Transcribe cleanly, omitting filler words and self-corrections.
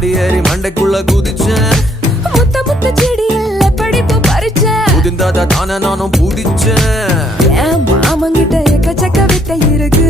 மாடி ஏறி மண்டைக்குள்ள குதிச்சேன். முத்த முத்த செடியில் படிப்பு பறிச்சேன். புதிந்தாத தானே நானும் பூதிச்சேன். என் மாமங்கிட்ட எக்கச்சக்க வித்தை இருக்கு.